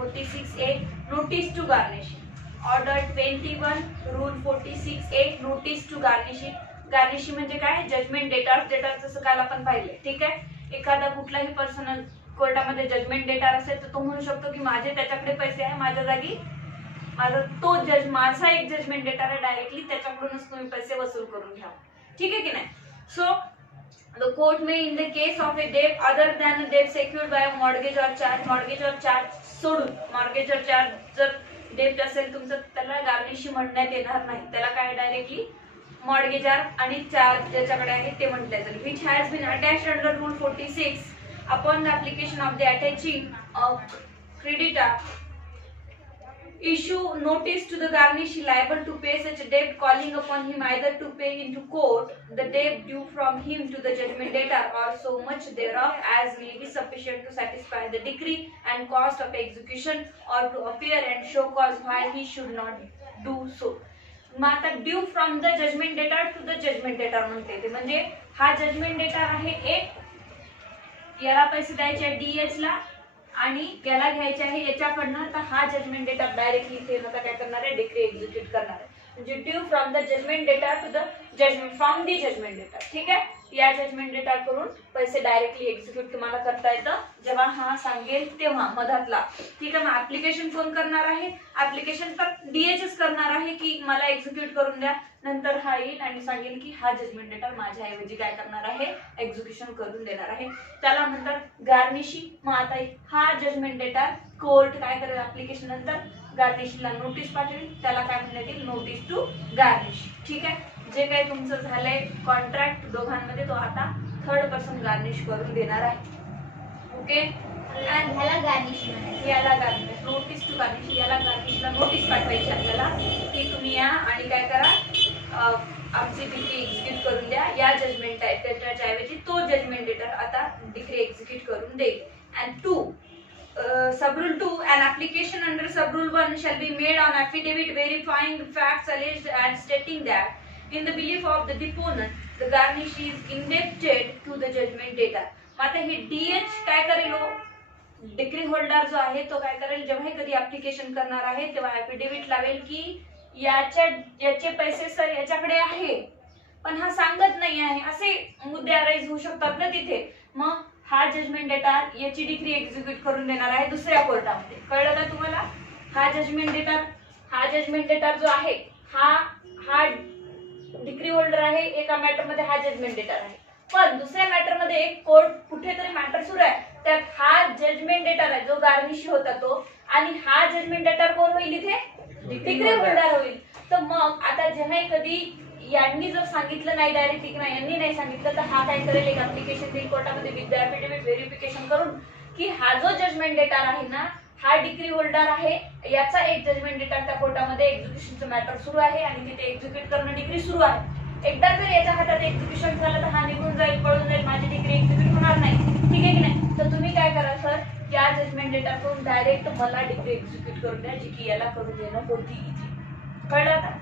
46A, notice to garnishing. Order 21, rule 46A, notice to garnishing. Garnishing म्हणजे काय? Judgement डेटार. डेटार जसं काल आपण पाहिले. ठीक आहे. एखादा कुठलाही पर्सन कोर्टामध्ये जजमेंट डेटार असेल तर तो म्हणू शकतो की माझे त्याच्याकडे पैसे आहे, माझ्या जागी माझा एक जजमेंट डेटार आहे, डायरेक्टली त्याच्याकडूनच तुम्ही पैसे वसूल करून घ्या. ठीक आहे की नाही? So the court may in the case of a debt other than a debt secured by a mortgage or charge सोडून mortgage or charge जर डेब्ट असेल तुमचं त्याला गार्निशिंग म्हणण्यात येणार नाही. त्याला काय डायरेक्टली मॉर्गेजार आणि चार्ज ज्याच्याकडे आहे ते म्हटले जाईल. which has been attached under rule 46 upon the application of the attaching creditor issue notice to the garnishee liable to pay such a debt calling upon him either to pay into court the debt due from him to the judgment debtor or so much thereof as may be sufficient to satisfy the decree and cost of execution or to appear and show cause why he should not do so. मग आता due from the judgment debtor to the judgment डेटर म्हणते ते, म्हणजे हा judgement डेटर आहे एक, याला पैसे द्यायचे डीएच ला आणि याला घ्यायचे आहे याच्याकडनं, तर हा जजमेंट डेटर डायरेक्टली इथे काय करणार आहे? डिक्री एक्झिक्यूट करणार आहे. म्हणजे due from the judgment debtor to the judgment from the judgment debtor. ठीक आहे. या जजमेंट डेटर करून पैसे डायरेक्टली एक्झिक्यूट तुम्हाला करता येतं जेव्हा हा सांगेल तेव्हा मधातला. ठीक आहे. मग ऍप्लिकेशन कोण करणार आहे? ऍप्लिकेशन तर डीएचएस करणार आहे की मला एक्झिक्यूट करून द्या. नंतर हा येईल आणि सांगेल की हा जजमेंट डेटर माझ्या ऐवजी काय करणार आहे? एक्झिक्युशन करून देणार आहे. त्याला म्हणतात गार्निशी. मग आता हा जजमेंट डेटर कोर्ट काय करेल? ऍप्लिकेशन नंतर गार्निशीला नोटीस पाठवेल, त्याला काय म्हणण्यात येईल? Notice to garnish. ठीक आहे. जे काही तुमचं झालंय कॉन्ट्रॅक्ट दोघांमध्ये तो आता थर्ड पर्सन गार्निश करून देणार आहे. ओके. ह्याला गार्निश म्हणायचं, याला गार्निश, नोटीस टू गार्निश. याला गार्निशला नोटीस पाठवायची आपल्याला की तुम्ही या आणि काय करा, आमची डिक्री एक्झिक्यूट करून द्या. या जजमेंट डेटरच्या ऐवजी तो जजमेंट डेटर आता डिक्री एक्झिक्यूट करून देईल. And 2 Subrule 2, an application under Subrule 1 shall be made on affidavit verifying the facts alleged and stating that in the belief of the deponent the garnishee is indebted to the judgment debtor. आता हे DH काय करेल? Decree holder जो आहे तो काय करेल? जेव्हा कधी ऍप्लिकेशन करणार आहे तेव्हा ऍफिडेव्हिट लावेल की याचे पैसे सर याच्याकडे आहे पण हा सांगत नाही आहे, असे मुद्दे अराईज होऊ शकतात ना तिथे. मग हा जजमेंट डेटर याची डिक्री एक्झिक्यूट करून देणार आहे दुसऱ्या कोर्टामध्ये. कळलं का तुम्हाला? हा जजमेंट डेटर जो आहे हा डिक्री होल्डर आहे एका मॅटर मध्ये, हा जजमेंट डेटर आहे. पण दुसऱ्या मॅटर मध्ये एक कोर्ट कुठेतरी मॅटर सुरू आहे, त्यात हा जजमेंट डेटर आहे जो गार्निशी होता तो, आणि हा जजमेंट डेटर कोण होईल? इथे डिक्री होल्डर होईल. तर मग आता जेव्हा कधी यांनी जर सांगितलं नाही डायरेक्टली किंवा यांनी नाही सांगितलं तर हा काय करेल? एक ऍप्लिकेशन देईल कोर्टामध्ये विथ ऍफिडेव्हिट व्हेरिफिकेशन करून की हा जो जजमेंट डेटर आहे ना हा डिक्री होल्डर आहे, याचा एक जजमेंट डेटर त्या कोर्टामध्ये एक्झिक्युशनचं मॅटर सुरू आहे आणि तिथे एक्झिक्यूट करणं डिक्री सुरू आहे. एकदा जर याच्या हातात एक्झिक्युशन झालं तर हा निघून जाईल, पळून जाईल, माझी डिक्री एक्झिक्यूट होणार नाही. ठीक आहे की नाही? तर तुम्ही काय करा सर, या जजमेंट डेटर करून डायरेक्ट मला डिक्री एक्झिक्यूट करून द्या, जी की याला करून देणं होती इथे. कळलं आता?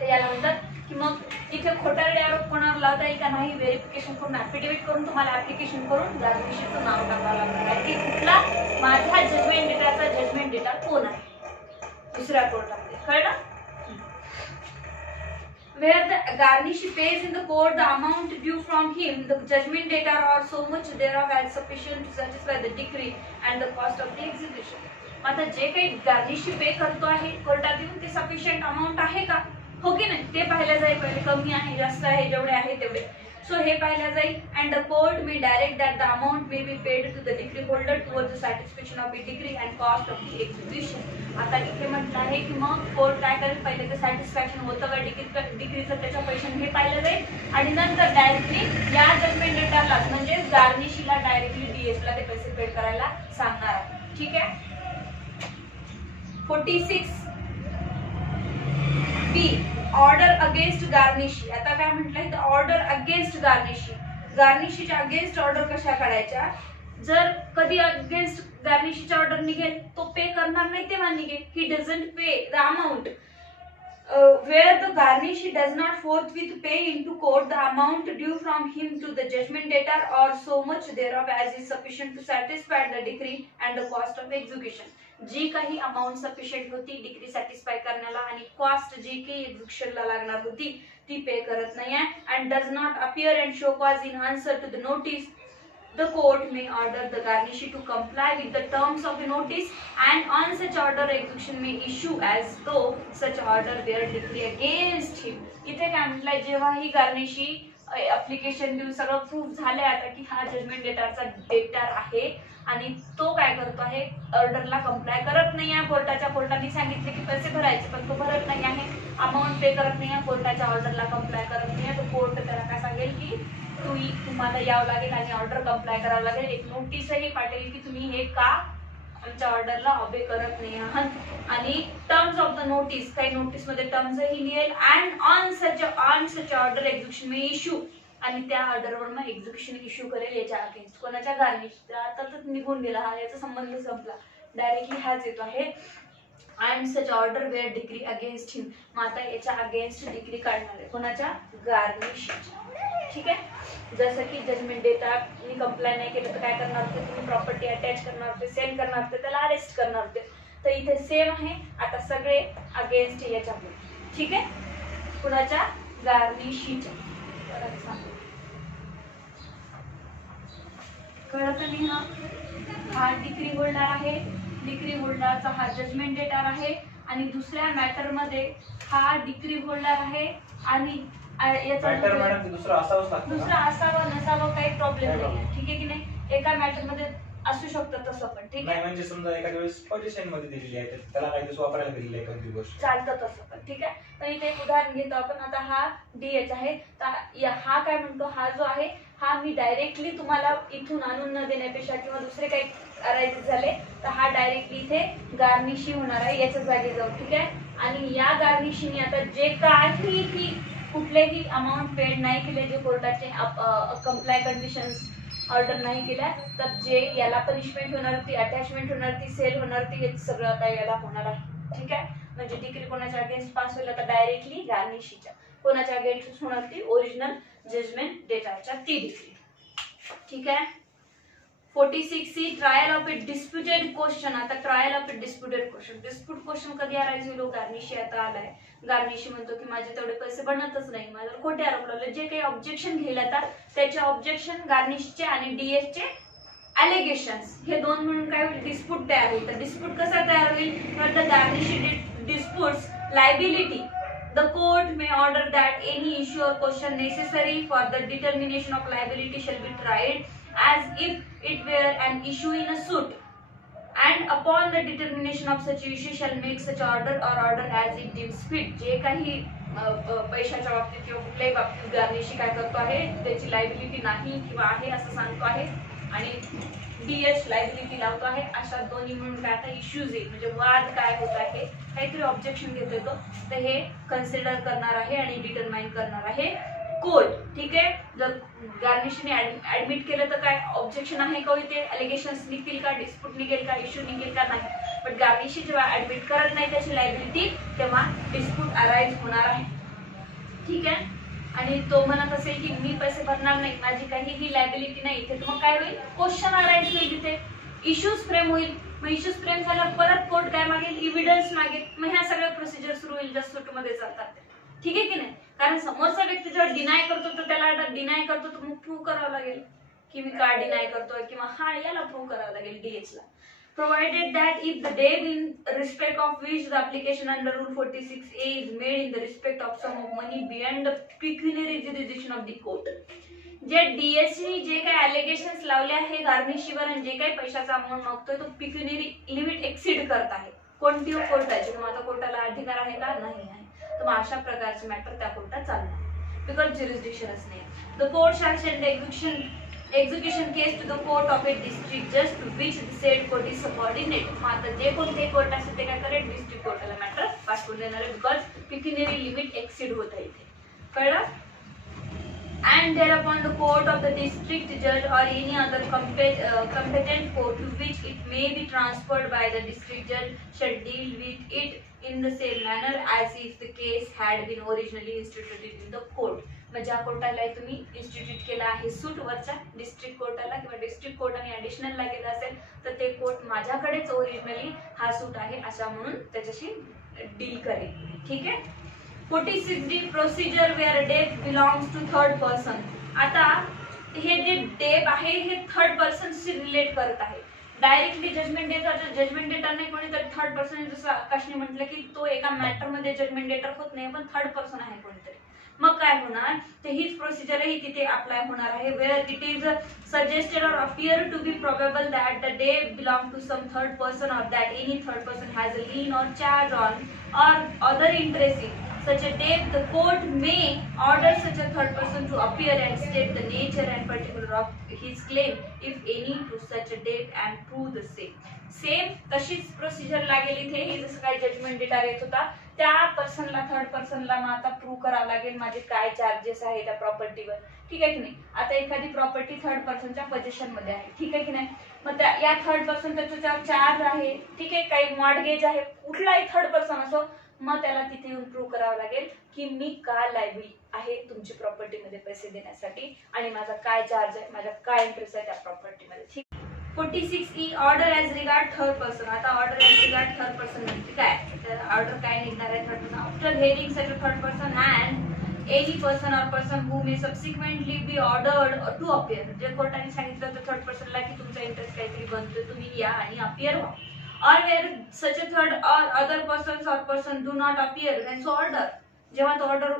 तर याला म्हणतात की मग इथे खोटारडे आरोप कोणावर लावता येईल का नाही, व्हेरिफिकेशन करून ऍफिडेव्हिट करून तुम्हाला ऍप्लिकेशन करून गार्निशीचं नाव टाकावं लागणार आहे की कुठला माझा जजमेंट डेटाचा जजमेंट डेटा कोण आहे दुसऱ्या कोर्टामध्ये. कळलं? Where the garnishee pays in the court the amount due from him, the judgment debtor or so much thereof as sufficient to satisfy the decree and the cost of the execution. आता जे काही garnishee पे करतो आहे कोर्टात येऊन ते sufficient amount आहे का, हो की नाही, ते पाहिलं जाईल. पहिले कमी आहे जास्त आहे जेवढे आहे तेवढे, सो हे पाहिलं जाईल. And the court may direct that the amount may be paid to the decree holder towards the satisfaction of the decree and cost of the execution. आता इथे म्हटलं आहे की मग कोर्ट काय करेल? पहिले ते सॅटिस्फॅक्शन होतं का डिक्रीचं त्याच्या पैशाने हे पाहिलं जाईल आणि नंतर डायरेक्टली या जजमेंट डेटरला म्हणजे गार्निशीला डायरेक्टली डीएसला ते पैसे पेड करायला सांगणार आहे. ठीक आहे. 46 बी ऑर्डर अगेन्स्ट गार्निशी. आता काय म्हटलंय? Order against garnishee. गार्निशीच्या अगेन्स्ट ऑर्डर कशा काढायच्या? जर कधी अगेन्स्ट गार्निशीचा ऑर्डर निघेल तो पे करणार नाही तेव्हा निघेल. He doesn't pay the amount where the garnishee does not forthwith pay into court the amount due from him to the judgment debtor or so much thereof as is sufficient to satisfy the decree and the cost of execution. जी काही amount sufficient होती degree satisfy करण्याला आणि cost जी काही एक्झिक्युशनला लागणार होती ती पे करत नाही आहे and does not appear and show cause in answer to the notice. The court may order the garnishee to comply with the terms of the notice and on such order execution may issue as though such order were decree against him. इथे काय म्हटलंय जेव्हा ही garnishee application देऊन सगळं proof झालंय आता की हा जजमेंट डेटरचा डेटर आहे आणि तो काय करतो आहे ऑर्डरला कंप्लाय करत नाही आहे. कोर्टाने सांगितले की पैसे भरायचे पण तो भरत नाही आहे, अमाऊंट पे करत नाही आहे, कोर्टाच्या ऑर्डरला कंप्लाय करत नाही आहे. तर कोर्ट त्याला काय सांगेल की तुम्हाला यावं लागेल आणि ऑर्डर कंप्लाय करावं लागेल. एक नोटीसही पाठवेल की तुम्ही हे का आमच्या ऑर्डरला ऑबे करत नाही आहात आणि टर्म्स ऑफ द नोटीस काही नोटीस मध्ये टर्म्सही लिहेल and on such order execution may issue आणि त्या ऑर्डरवर मग एक्झिक्युशन इश्यू करेल याच्या अगेन्स्ट कोणाच्या गार्निश. आता तर निघून गेला हा, याचा संबंध संपला, डायरेक्टली हाच येतो आहे and such order where degree against him. मग आता याच्या अगेन्स्ट डिग्री काढणार आहे कोणाच्या गार्निशच्या. ठीक आहे, जसं की जजमेंट डेटा मी कंप्लाय नाही केलं तर काय करणार होते तुम्ही प्रॉपर्टी अटॅच करणार होते, सेंड करणार होते, त्याला अरेस्ट करणार होते. तर इथे सेम आहे, आता सगळे अगेन्स्ट याच्यामध्ये. ठीक आहे, कुणाच्या गार्निशीच्या. कळत नाही हा डिग्री होल्डर आहे, डिग्री होल्डरचा हा जजमेंट डेटर आहे आणि दुसऱ्या मॅटर मध्ये हा डिग्री होल्डर आहे आणि दुसरा असावा नसावा काही प्रॉब्लेम नाही. ठीक आहे की नाही, एका मॅटर मध्ये असू शकतं तसं पण. ठीक आहे, म्हणजे समजा एखाद्या वेळेस पोझिशन मध्ये दिलेली आहे त्याला काही दिवस वापरायला दिलेली आहे कोणती गोष्ट चालतं तसं पण. ठीक आहे, तर इथे एक उदाहरण घेतो आपण. आता हा डीएच आहे, हा काय म्हणतो, हा जो आहे हा मी डायरेक्टली तुम्हाला इथून आणून न देण्यापेक्षा किंवा दुसरे काही करायचे झाले तर हा डायरेक्टली इथे गार्निशी होणार आहे याच्या जागी जाऊन. ठीक आहे, आणि या गार्निशीने आता जे काही कुठलेही अमाऊंट पेड नाही केले, जे कोर्टाचे कंप्लाय कंडिशन्स ऑर्डर नाही केल्या तर जे याला पनिशमेंट होणार ती अटॅचमेंट होणार ती सेल होणार ती हे सगळं आता याला होणार आहे. ठीक आहे, म्हणजे डिग्री कोणाच्या अगेन्स्ट पास होईल तर डायरेक्टली गार्निशीच्या, कोणाच्या अगेन्स्ट होणार ती ओरिजिनल जजमेंट डेटाच्या ती डिग्री. ठीक आहे, 46C trial of a disputed question. आता trial of a disputed question, dispute question कधी अराईज होईल, गार्निशी आता आलाय. गार्निशी म्हणतो की माझे तेवढे पैसे बनतच नाही, माझ्यावर खोटे आरोप लावले, जे काही ऑब्जेक्शन घेईल आता त्याचे ऑब्जेक्शन गार्निशचे आणि डीएस चे अलिगेशन्स हे दोन म्हणून काय होईल डिस्प्यूट तयार होईल. तर डिस्प्यूट कसा तयार होईल तर the garnishee disputes liability. The court may order that any issue or question necessary for the determination of liability shall be tried as if it were an issue in a suit, and upon the determination of such issue shall make such order or order as it deems fit. जे काही पैशाच्या बाबतीत किंवा कुठल्याही बाबतीत garnishee काय करतो आहे त्याची लायबिलिटी नाही किंवा आहे असं सांगतो आहे आणि डीएस लायबिलिटी लावतो आहे, अशा दोन्ही म्हणून काय आता इश्यूज येईल म्हणजे वाद काय होत आहे काहीतरी ऑब्जेक्शन घेतो येतो तर हे कन्सिडर करणार आहे आणि डिटरमाइन करणार आहे कोर्ट. ठीक आहे, जर गार्निशीने ऍडमिट केलं तर काय ऑब्जेक्शन आहे का इथे, अलिगेशन्स निघतील का, डिस्प्यूट निघेल का, इश्यू निघेल का, नाही. पण गार्निशी जेव्हा ऍडमिट करत नाही त्याची लायबिलिटी तेव्हा डिस्प्यूट अराईज होणार आहे. ठीक आहे, आणि तो म्हणत असेल की मी पैसे भरणार नाही, माझी काहीही लायबिलिटी नाही, तर मग काय होईल क्वेश्चन अराईज होईल, तिथे इश्यूज फ्रेम होईल. मग इश्यूज फ्रेम झाल्यावर परत कोर्ट काय मागेल, इव्हिडन्स मागेल. मग ह्या सगळ्या प्रोसिजर सुरू होईल ज्या सूट मध्ये चालतात. ठीक आहे की नाही, कारण समोरचा व्यक्ती जेव्हा डिनाय करतो तर त्याला डिनाय करतो तर मग प्रूव्ह करावं लागेल की मी का डिनाय करतोय किंवा हा याला प्रूव्ह करावं लागेल डीएच ला. Provided that if the day in respect of which the application under Rule 46A is made in the respect of sum of money beyond the pecuniary jurisdiction of the court. जे डीएसनी जे काही अलिगेशन्स लावले आहे गार्निशीवर आणि जे काही पैशाचा अमाऊंट मागतोय तो पिक्युनरी लिमिट एक्सीड करत आहे कोणती कोर्टाची. मग आता कोर्टाला अधिकार आहे का, नाही आहे. तर मग अशा प्रकारचे मॅटर त्या कोर्टात चालणार बिकॉज ज्युरिस्डिक्शनच नाही. The court shall send execution case to the court of a district just to which the said court is subordinate. मग आता जे कोणते कोर्ट असेल ते काय करेल डिस्ट्रिक्ट कोर्टाला मॅटर पाठवून देणार आहे बिकॉज पिक्युनरी लिमिट एक्सीड होत आहे इथे. कळलं? And thereupon the court of the district judge or any other competent court to which it may be transferred by the district judge shall deal with it in the same manner as if the case had been originally instituted in the court. मग ज्या कोर्टाला तुम्ही institute केला आहे सूट वरच्या district कोर्टाला किंवा district कोर्टाने ऍडिशनलला गेलं असेल तर ते कोर्ट माझ्याकडेच ओरिजिनली हा सूट आहे अशा म्हणून त्याच्याशी डील करेल. ठीक आहे. 46D procedure where debt belongs to third person. आता हे जे डेट आहे हे थर्ड पर्सनशी रिलेट करत आहे. डायरेक्टली जजमेंट डेटर नाही कोणीतरी थर्ड पर्सन, जसं आकाशने म्हटलं की तो एका मॅटर मध्ये जजमेंट डेटर होत नाही पण थर्ड पर्सन आहे कोणीतरी. मग काय होणार तर हीच प्रोसिजरही तिथे अप्लाय होणार आहे. Where it is suggested or appear to be probable that the debt belong to some third person or that any third person has a lien or charge on or other interest in such a date, the court may order such a third person to appear and state the nature and particular of his claim if any to such a date and prove the same. Same तशीच procedure लागेल इथे. हे जसं काही judgement data येत होता त्या पर्सनला third पर्सनला मग आता प्रूव्ह करावं लागेल माझे काय चार्जेस आहे त्या प्रॉपर्टीवर. ठीक आहे की नाही. आता एखादी प्रॉपर्टी थर्ड पर्सनच्या पोझिशन मध्ये आहे. ठीक आहे की नाही. मग या थर्ड पर्सन त्याच्यावर चार्ज आहे. ठीक आहे. काही मॉर्गेज आहे. कुठलाही थर्ड पर्सन असो मग त्याला तिथे येऊन प्रूव्ह करावं लागेल की मी काय लायबल आहे तुमची प्रॉपर्टीमध्ये पैसे देण्यासाठी आणि माझा काय चार्ज आहे, माझा काय इंटरेस्ट आहे त्या प्रॉपर्टीमध्ये. ठीक. 46E order as regard third person. आता order as regard third person म्हणजे काय तर ऑर्डर काय निघणार आहे third person. After hearing such a third person and any person or person who may subsequently be ordered to appear. जे कोर्टाने सांगितलं होतं थर्ड पर्सनला की तुमचा इंटरेस्ट काहीतरी बनतोय तुम्ही या आणि अपियर व्हा. or where such a third or other persons or person do not appear when so order. जेव्हा तो ऑर्डर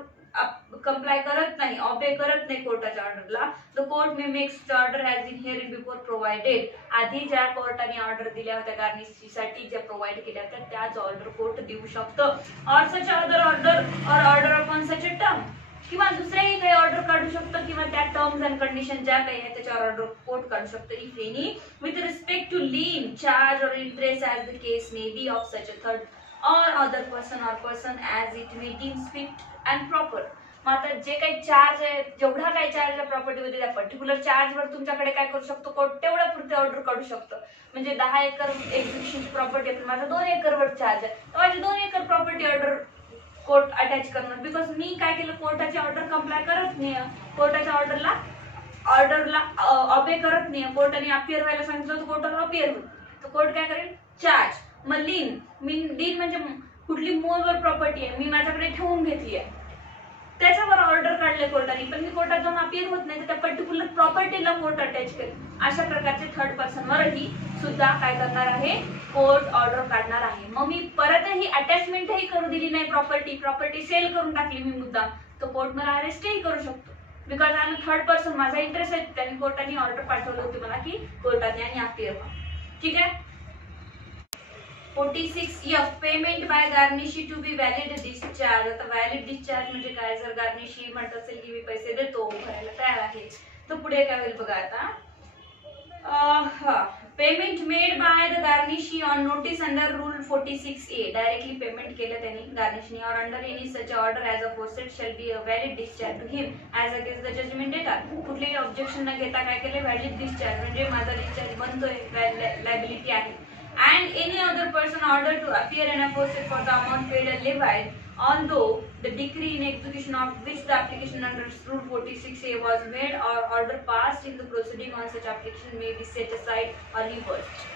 कंप्लाय करत नाही, ऑबे करत नाही कोर्टाच्या ऑर्डरला, the court may make such order as in herein before provided. आधी ज्या कोर्टाने ऑर्डर दिल्या होत्या गार्निशीसाठी ज्या प्रोव्हाइड केल्या होत्या त्याच ऑर्डर कोर्ट देऊ शकतं. और such other order or order upon such a term किंवा दुसरेही काही ऑर्डर काढू शकतं किंवा त्या टर्म्स अँड कंडिशन ज्या काही आहेत त्याच्यावर ऑर्डर कोर्ट काढू शकतं. If any with respect to lien charge or interest as the case may be of such a third or other person or person as it may deem fit and proper. मग आता जे काही charge आहे जेवढा काही charge आहे प्रॉपर्टीमध्ये त्या पर्टिक्युलर चार्जवर तुमच्याकडे काय करू शकतो कोर्ट तेवढ्या पुरते ऑर्डर काढू शकतं. म्हणजे 10 एकर एक्झिक्युशन प्रॉपर्टी आहे माझा 2 एकरवर चार्ज आहे तर माझी 2 acre property order court attach करणार. बिकॉज मी काय केलं कोर्टाची ऑर्डर कंप्लाय करत नाही, कोर्टाच्या ऑर्डरला ऑबे करत नाही. कोर्टाने अपियर व्हायला सांगितलं तर कोर्टाला अपियर होईल तर कोर्ट काय करेल चार्ज. मग लीन म्हणजे कुठली मोलवर प्रॉपर्टी आहे मी माझ्याकडे ठेवून घेतली आहे त्याच्यावर ऑर्डर काढले कोर्टाने पण मी कोर्टात जाऊन अपियर होत नाही तर त्या पर्टिक्युलर प्रॉपर्टीला कोर्ट अटॅच करेल. अशा प्रकारचे थर्ड पर्सनवरही सुद्धा काय करणार आहे कोर्ट ऑर्डर काढणार आहे. मग मी परतही अटॅचमेंटही करू दिली नाही प्रॉपर्टी सेल करून टाकली मी मुद्दाम तर कोर्ट मला अरेस्टही करू शकतो. Because I am third person माझा इंटरेस्ट आहे त्यांनी कोर्टाने ऑर्डर पाठवलं होती मला की कोर्टाने आणि अपियर व्हा. ठीक आहे. 46F payment by garnishee to be valid discharge. आता व्हॅलिड डिस्चार्ज म्हणजे काय जर गार्निशी म्हणत असेल की मी पैसे देतो भरायला तयार आहे तर पुढे काय होईल बघा आता. Payment made by the garnishee on notice under rule 46A. Directly payment केलं त्यांनी गार्निशने और under any such order as aforesaid shall be a valid discharge to him as against the judgment debtor. कुठलेही ऑब्जेक्शन न घेता काय केलं valid discharge म्हणजे माझा डिस्चार्ज बनतोय लायबिलिटी आहे. And any other person ordered to appear and apostate for the amount paid and levied, although the decree in execution of which the application under Rule 46A was made or order passed in the proceeding on such application may be set aside or reversed.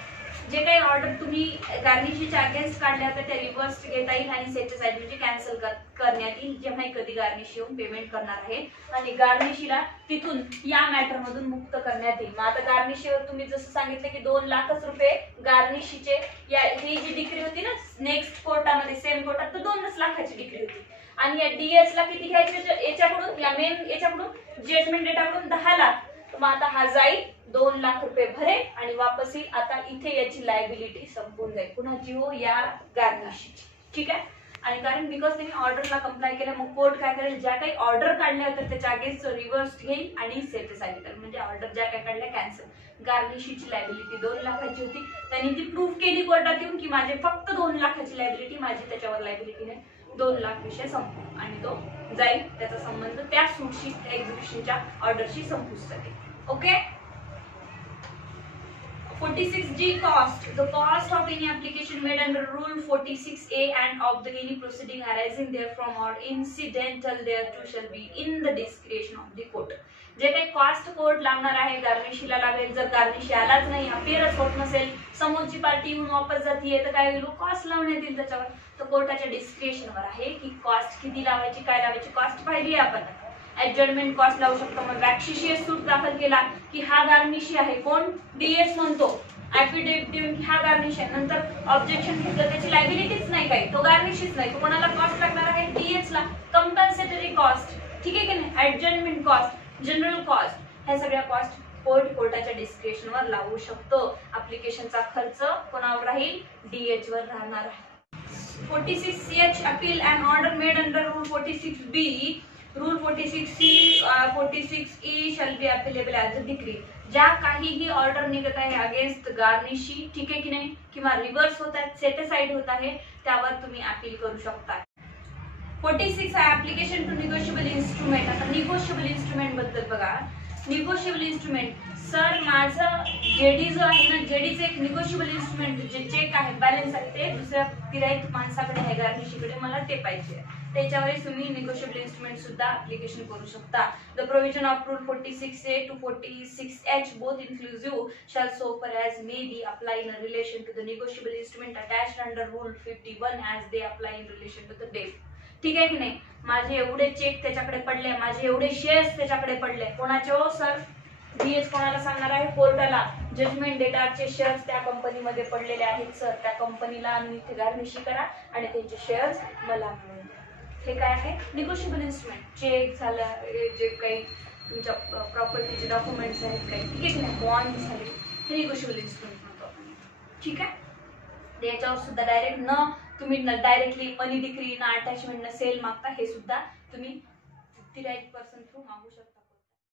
जे काही order तुम्ही गार्निशीच्या against काढल्या होत्या त्या reverse घेता येईल आणि set aside म्हणजे कॅन्सल करण्यात येईल जेव्हा कधी गार्निशी येऊन पेमेंट करणार आहे आणि गार्निशीला तिथून या मॅटर मधून मुक्त करण्यात येईल. मग आता गार्निशीवर तुम्ही जसं सांगितलं की 2 लाख रुपये गार्निशीचे ही जी डिक्री होती ना नेक्स्ट कोर्टामध्ये सेम कोर्टात तर 2 लाखाची डिक्री होती आणि या डीएस ला किती घ्यायचे याच्याकडून या मेन याच्याकडून जजमेंट डेटाकडून 10 लाख. मग आता हा जाईल 2 लाख रुपये भरेल आणि वापस येईल. आता इथे याची लायबिलिटी संपून जाईल कुणाची हो या गार्निशीची. ठीक आहे. आणि कारण बिकॉज त्यांनी ऑर्डरला कंप्लाय केलं मग कोर्ट काय करेल ज्या काही ऑर्डर काढल्या होत्या त्याच्या अगेन्स्ट रिव्हर्स घेईल आणि सेट असाइड करेल म्हणजे ऑर्डर ज्या काही काढल्या कॅन्सल. गार्निशीची लायबिलिटी 2 लाखाची होती त्यांनी ती प्रूव्ह केली कोर्टात येऊन की माझे फक्त 2 लाखाची लायबिलिटी माझी त्याच्यावर लायबिलिटी नाही 2 लाख विषय संपू आणि तो जाईल त्याचा संबंध त्या सूटशी एक्झिक्युशनच्या ऑर्डरशी संपून जाईल. Okay. 46G cost. The cost of any application made under Rule 46A and of the any proceeding arising therefrom or incidental thereto shall be in the discretion of the court. जे काही कॉस्ट कोर्ट लावणार आहे गार्निशीला लागेल. जर garnishee आलाच नाही, अपिअरच होत नसेल, समोरची पार्टी येऊन वापस जातीये, तर काय होईल, कॉस्ट लावण्यात येईल त्याच्यावर. तर कोर्टाच्या डिस्क्रिप्शनवर आहे की कॉस्ट किती लावायची, काय लावायची. कॉस्ट पाहिली आपण, ऍडजस्टमेंट कॉस्ट लावू शकतो. मग वॅक्शिशियस सूट दाखल केला की हा गार्निशी आहे, कोण, डीएस म्हणतो, ऍफिडेव्हिट देऊन की हा गार्निश आहे. नंतर ऑब्जेक्शन घेतलं, त्याची लायबिलिटीच नाही काही, तो गार्निशीच नाही, तो कोणाला कॉस्ट लागणार आहे, डीएस ला. कंपन्सेटरी कॉस्ट, ठीक आहे की नाही, ऍडजस्टमेंट कॉस्ट, जनरल कॉस्ट, ह्या सगळ्या कॉस्ट कोर्टाच्या डिस्क्रिप्शनवर लावू शकतो. ऍप्लिकेशनचा खर्च कोणावर राहील, डीएच वर राहणार आहे. 46CH appeal and order made under rule 46B, rule 46C 46E shall be appealable as a decree. ज्या काहीही ऑर्डर निघत आहे अगेन्स्ट गार्निशी, ठीक आहे की नाही, किंवा रिव्हर्स होत आहे, सेटिसाइड होत आहे, त्यावर तुम्ही अपील करू शकता. 46 आहे ऍप्लिकेशन टू निगोशिएबल इन्स्ट्रुमेंट. आता निगोशिएबल इन्स्ट्रुमेंट बद्दल बघा. निगोशिएबल इन्स्ट्रुमेंट, सर माझं जेडी जो आहे ना, जेडीचे एक निगोशिएबल इन्स्ट्रुमेंट जे चेक आहे, बॅलन्स आहे, ते दुसऱ्या गिराईक माणसाकडे आहे, गार्निशीकडे, मला ते पाहिजे, त्याच्यावर तुम्ही निगोशिएबल इन्स्ट्रुमेंट सुद्धा ऍप्लिकेशन करू शकता. The provision of rule 46A to 46H both inclusive shall so far as may be apply in relation to the negotiable instrument attached under rule 51 as they apply in relation to the debt. ठीक आहे की नाही, माझे एवढे check त्याच्याकडे पडले, माझे एवढे शेअर्स त्याच्याकडे पडले, कोणाचे हो सर, डीएच कोणाला सांगणार आहे, कोर्टाला. जजमेंट डेटाचे शेअर्स त्या कंपनीमध्ये पडलेले आहेत सर, त्या कंपनीला गार्निशी करा आणि त्यांचे शेअर्स मला मिळून द्या. हे काय आहे, निगोशिएबल इन्स्ट्रुमेंट. चेक झालं, जे काही तुमच्या प्रॉपर्टीचे डॉक्युमेंट्स आहेत काही, ठीक आहे की नाही, बॉन्ड झाले, हे निगोशिएबल इन्स्ट्रुमेंट म्हणतो आपण. ठीक आहे, याच्यावर सुद्धा डायरेक्ट न तुम्ही डायरेक्टली मनी डिक्री ना अटॅचमेंट न सेल मागता, हे सुद्धा तुम्ही गिराईक पर्सन थ्रू मागू शकता.